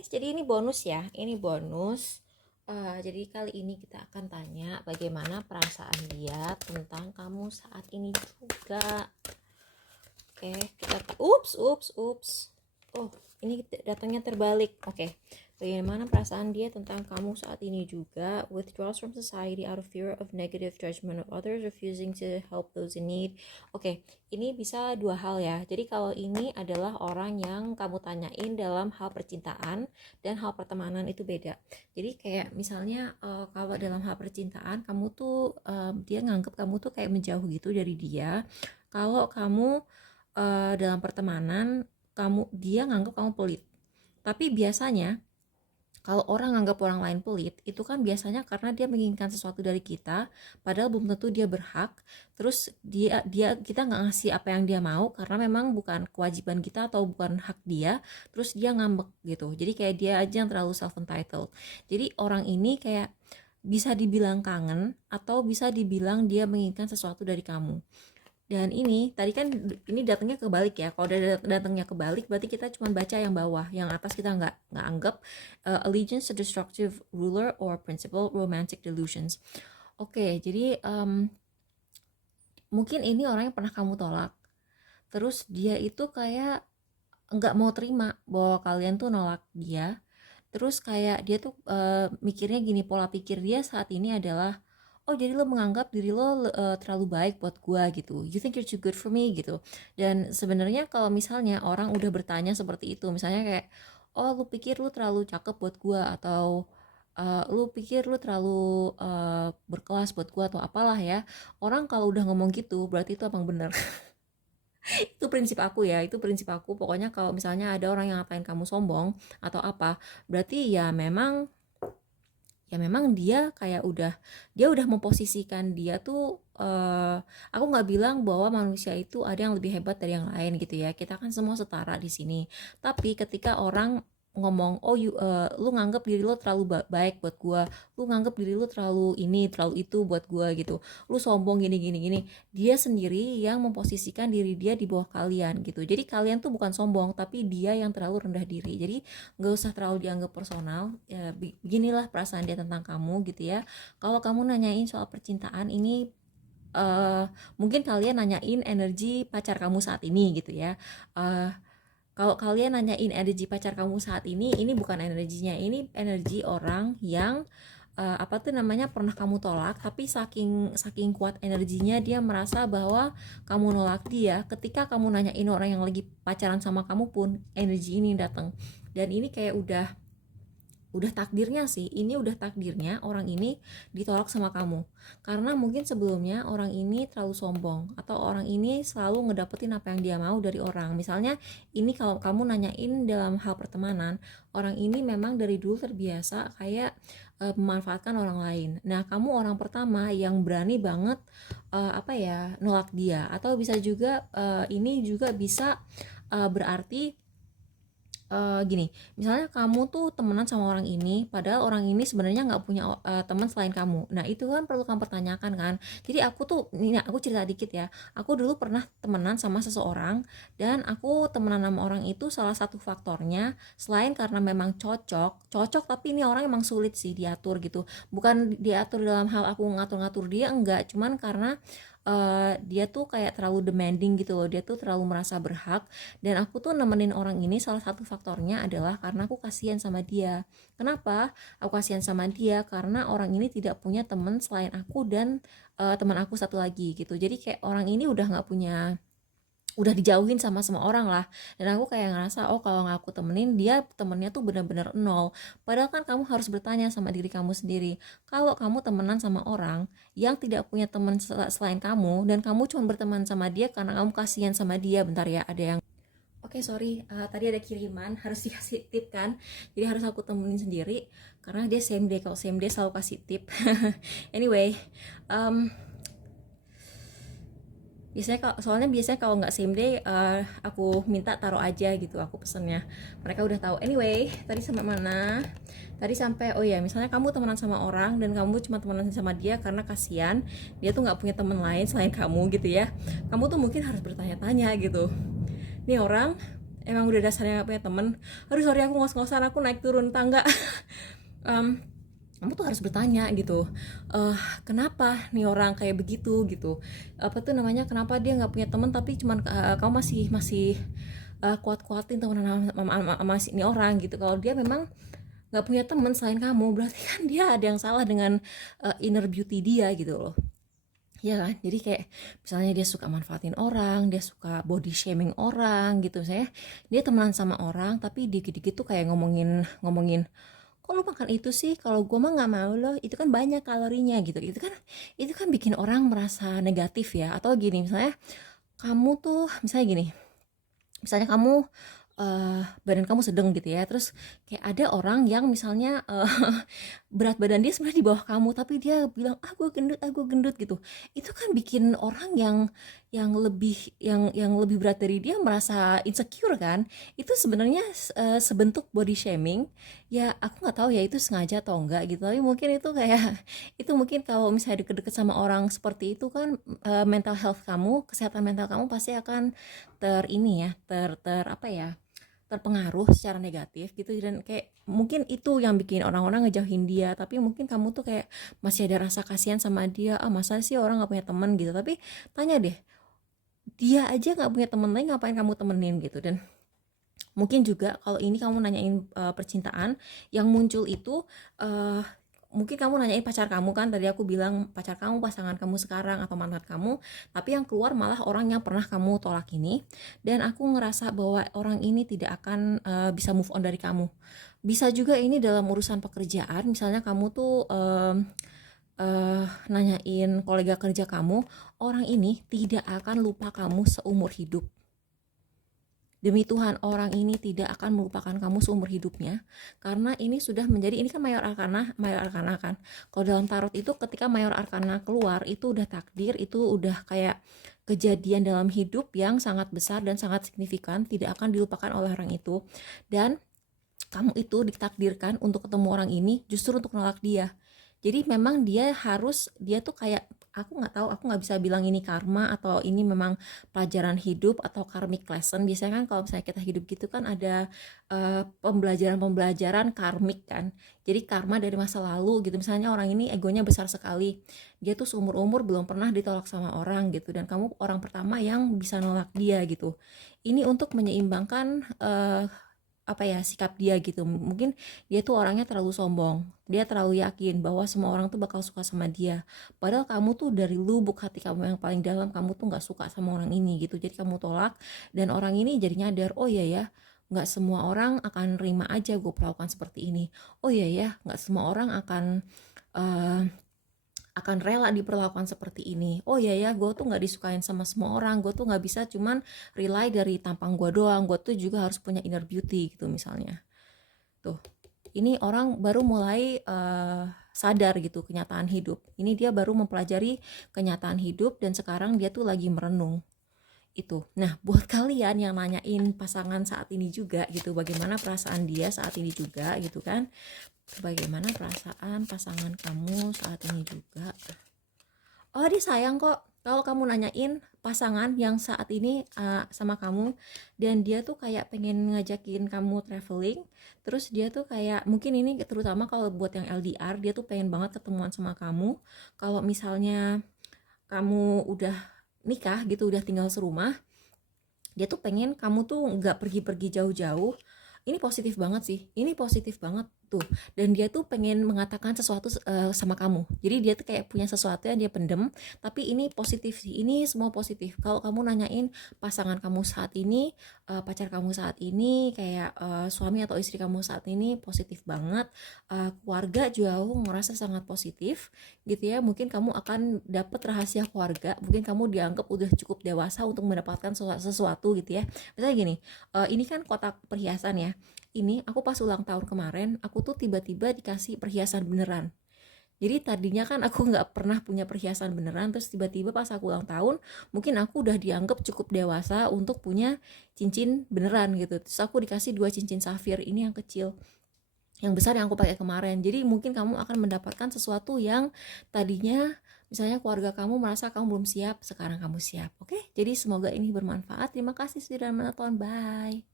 guys, jadi ini bonus ya, ini bonus. Jadi kali ini kita akan tanya bagaimana perasaan dia tentang kamu saat ini juga. Oke, ups. Oh, ini datangnya terbalik. Oke, bagaimana perasaan dia tentang kamu saat ini juga? Withdraws from society out of fear of negative judgment of others, refusing to help those in need. Oke, ini bisa dua hal ya. Jadi kalau ini adalah orang yang kamu tanyain dalam hal percintaan dan hal pertemanan itu beda. Jadi kayak misalnya kalau dalam hal percintaan kamu tuh dia nganggep kamu tuh kayak menjauh gitu dari dia. Kalau kamu dalam pertemanan dia nganggap kamu pelit. Tapi biasanya kalau orang nganggap orang lain pelit itu kan biasanya karena dia menginginkan sesuatu dari kita, padahal belum tentu dia berhak. Terus kita nggak ngasih apa yang dia mau karena memang bukan kewajiban kita atau bukan hak dia. Terus dia ngambek gitu. Jadi kayak dia aja yang terlalu self entitled. Jadi orang ini kayak bisa dibilang kangen atau bisa dibilang dia menginginkan sesuatu dari kamu. Dan ini tadi kan ini datangnya kebalik ya. Kalau udah datangnya kebalik berarti kita cuma baca yang bawah, yang atas kita nggak anggap. Allegiance to destructive ruler or principle romantic delusions. Oke, jadi mungkin ini orang yang pernah kamu tolak. Terus dia itu kayak nggak mau terima bahwa kalian tuh nolak dia. Terus kayak dia tuh mikirnya gini, pola pikir dia saat ini adalah, oh jadi lo menganggap diri lo terlalu baik buat gue gitu, you think you're too good for me gitu. Dan sebenarnya kalau misalnya orang udah bertanya seperti itu, misalnya kayak, oh lu pikir lu terlalu cakep buat gue, atau lu pikir lu terlalu berkelas buat gue, atau apalah ya. Orang kalau udah ngomong gitu berarti itu emang bener. Itu prinsip aku ya, itu prinsip aku. Pokoknya kalau misalnya ada orang yang ngatain kamu sombong atau apa, berarti ya memang dia udah memposisikan dia tuh aku nggak bilang bahwa manusia itu ada yang lebih hebat dari yang lain gitu ya, kita kan semua setara di sini. Tapi ketika orang ngomong, oh lu nganggap diri lu terlalu baik buat gua, lu nganggap diri lu terlalu ini terlalu itu buat gua gitu, lu sombong gini gini gini, dia sendiri yang memposisikan diri dia di bawah kalian gitu. Jadi kalian tuh bukan sombong, tapi dia yang terlalu rendah diri. Jadi nggak usah terlalu dianggap personal ya. Beginilah perasaan dia tentang kamu gitu ya. Kalau kamu nanyain soal percintaan ini, mungkin kalian nanyain energi pacar kamu saat ini gitu ya. Kalau kalian nanyain energi pacar kamu saat ini bukan energinya, ini energi orang yang apa tuh namanya, pernah kamu tolak, tapi saking saking kuat energinya dia merasa bahwa kamu nolak dia. Ketika kamu nanyain orang yang lagi pacaran sama kamu pun energi ini datang. Dan ini kayak udah takdirnya sih, ini udah takdirnya orang ini ditolak sama kamu. Karena mungkin sebelumnya orang ini terlalu sombong, atau orang ini selalu ngedapetin apa yang dia mau dari orang. Misalnya ini kalau kamu nanyain dalam hal pertemanan, orang ini memang dari dulu terbiasa kayak memanfaatkan orang lain. Nah, kamu orang pertama yang berani banget apa ya, nolak dia. Atau bisa juga ini juga bisa berarti gini, misalnya kamu tuh temenan sama orang ini, padahal orang ini sebenarnya nggak punya teman selain kamu. Nah itu kan perlu kamu pertanyakan kan. Jadi aku cerita dikit ya. Aku dulu pernah temenan sama seseorang, dan aku temenan sama orang itu salah satu faktornya selain karena memang cocok, tapi ini orang emang sulit sih diatur gitu. Bukan diatur dalam hal aku ngatur-ngatur dia, enggak, cuman karena dia tuh kayak terlalu demanding gitu loh, dia tuh terlalu merasa berhak. Dan aku tuh nemenin orang ini salah satu faktornya adalah karena aku kasihan sama dia. Kenapa aku kasihan sama dia? Karena orang ini tidak punya teman selain aku dan teman aku satu lagi gitu. Jadi kayak orang ini udah dijauhin sama semua orang lah. Dan aku kayak ngerasa, oh kalau nggak aku temenin dia, temennya tuh bener-bener nol. Padahal kan kamu harus bertanya sama diri kamu sendiri, kalau kamu temenan sama orang yang tidak punya teman selain kamu, dan kamu cuma berteman sama dia karena kamu kasihan sama dia. Bentar ya, ada yang Oke, sorry, tadi ada kiriman harus dikasih tip kan, jadi harus aku temenin sendiri karena dia same day. Kalau same day selalu kasih tip. Anyway, um, biasanya kalau nggak same day, aku minta taruh aja gitu, aku pesennya, mereka udah tahu. Anyway, tadi sampai mana? Tadi sampai, oh ya, misalnya kamu temenan sama orang dan kamu cuma temenan sama dia karena kasihan dia tuh nggak punya teman lain selain kamu gitu ya. Kamu tuh mungkin harus bertanya-tanya gitu, nih orang emang udah dasarnya gak punya temen. Aduh sorry aku ngos-ngosan, aku naik turun tangga. Em, Kamu tuh harus bertanya gitu, kenapa nih orang kayak begitu gitu, apa tuh namanya, kenapa dia nggak punya teman tapi cuman kamu masih masih kuat-kuatin temenan sama si ini orang gitu. Kalau dia memang nggak punya teman selain kamu, berarti kan dia ada yang salah dengan inner beauty dia gitu loh. Ya kan, jadi kayak misalnya dia suka manfaatin orang, dia suka body shaming orang gitu. Saya dia temenan sama orang tapi dikit-dikit tuh kayak ngomongin ngomongin, kok lu makan itu sih, kalau gue mah nggak mau loh, itu kan banyak kalorinya gitu. Itu kan bikin orang merasa negatif ya. Atau gini misalnya, kamu tuh misalnya gini, misalnya kamu badan kamu sedang gitu ya, terus kayak ada orang yang misalnya berat badan dia sebenarnya di bawah kamu tapi dia bilang ah gue gendut gitu. Itu kan bikin orang yang lebih berat dari dia merasa insecure kan. Itu sebenarnya sebentuk body shaming. Ya aku nggak tahu ya itu sengaja atau enggak gitu, tapi mungkin itu kayak itu mungkin kalau misalnya deket-deket sama orang seperti itu kan, mental health kamu, kesehatan mental kamu pasti akan ter ini ya ter apa ya, terpengaruh secara negatif gitu. Dan kayak mungkin itu yang bikin orang-orang ngejauhin dia, tapi mungkin kamu tuh kayak masih ada rasa kasihan sama dia, ah masa sih orang nggak punya teman gitu. Tapi tanya deh, dia aja nggak punya temen lagi, ngapain kamu temenin gitu. Dan mungkin juga kalau ini kamu nanyain percintaan yang muncul itu, uh, mungkin kamu nanyain pacar kamu kan, tadi aku bilang pacar kamu, pasangan kamu sekarang atau mantan kamu, tapi yang keluar malah orang yang pernah kamu tolak ini. Dan aku ngerasa bahwa orang ini tidak akan bisa move on dari kamu. Bisa juga ini dalam urusan pekerjaan, misalnya kamu tuh nanyain kolega kerja kamu, orang ini tidak akan lupa kamu seumur hidup. Demi Tuhan, orang ini tidak akan melupakan kamu seumur hidupnya, karena ini sudah menjadi, ini kan mayor arkana kan. Kalau dalam tarot itu ketika mayor arkana keluar, itu udah takdir, itu udah kayak kejadian dalam hidup yang sangat besar dan sangat signifikan, tidak akan dilupakan oleh orang itu. Dan kamu itu ditakdirkan untuk ketemu orang ini justru untuk nolak dia. Jadi memang dia tuh kayak, aku nggak bisa bilang ini karma atau ini memang pelajaran hidup atau karmic lesson. Biasanya kan kalau misalnya kita hidup gitu kan ada pembelajaran karmik kan. Jadi karma dari masa lalu gitu. Misalnya orang ini egonya besar sekali, dia tuh seumur umur belum pernah ditolak sama orang gitu, dan kamu orang pertama yang bisa nolak dia gitu. Ini untuk menyeimbangkan apa ya, sikap dia gitu. Mungkin dia tuh orangnya terlalu sombong, dia terlalu yakin bahwa semua orang tuh bakal suka sama dia, padahal kamu tuh dari lubuk hati kamu yang paling dalam, kamu tuh nggak suka sama orang ini gitu. Jadi kamu tolak, dan orang ini jadi nyadar, oh iya ya, nggak semua orang akan nerima aja gue perlakukan seperti ini. Oh iya ya, nggak semua orang uh, akan rela diperlakukan seperti ini. Oh iya ya, gue tuh nggak disukain sama semua orang, gue tuh nggak bisa cuman rely dari tampang gue doang, gue tuh juga harus punya inner beauty gitu misalnya. Tuh, ini orang baru mulai sadar gitu kenyataan hidup. Ini dia baru mempelajari kenyataan hidup dan sekarang dia tuh lagi merenung itu. Nah, buat kalian yang nanyain pasangan saat ini juga gitu, bagaimana perasaan dia saat ini juga gitu kan? Bagaimana perasaan pasangan kamu saat ini juga? Oh, dia sayang kok. Kalau kamu nanyain pasangan yang saat ini sama kamu, dan dia tuh kayak pengen ngajakin kamu traveling, terus dia tuh kayak, mungkin ini terutama kalau buat yang LDR, dia tuh pengen banget ketemuan sama kamu. Kalau misalnya kamu udah nikah gitu, udah tinggal serumah, dia tuh pengen kamu tuh nggak pergi-pergi jauh-jauh. Ini positif banget sih, ini positif banget tuh. Dan dia tuh pengen mengatakan sesuatu sama kamu, jadi dia tuh kayak punya sesuatu yang dia pendem. Tapi ini positif sih, ini semua positif. Kalau kamu nanyain pasangan kamu saat ini, pacar kamu saat ini, kayak suami atau istri kamu saat ini, positif banget. Keluarga juga aku ngerasa sangat positif gitu ya. Mungkin kamu akan dapat rahasia keluarga, mungkin kamu dianggap udah cukup dewasa untuk mendapatkan sesuatu gitu ya. Misalnya gini, ini kan kotak perhiasan ya, ini aku pas ulang tahun kemarin, aku tuh tiba-tiba dikasih perhiasan beneran. Jadi tadinya kan aku nggak pernah punya perhiasan beneran, terus tiba-tiba pas aku ulang tahun, mungkin aku udah dianggap cukup dewasa untuk punya cincin beneran gitu. Terus aku dikasih 2 cincin safir, ini yang kecil, yang besar yang aku pakai kemarin. Jadi mungkin kamu akan mendapatkan sesuatu yang tadinya misalnya keluarga kamu merasa kamu belum siap, sekarang kamu siap. Oke, jadi semoga ini bermanfaat. Terima kasih sudah menonton, bye.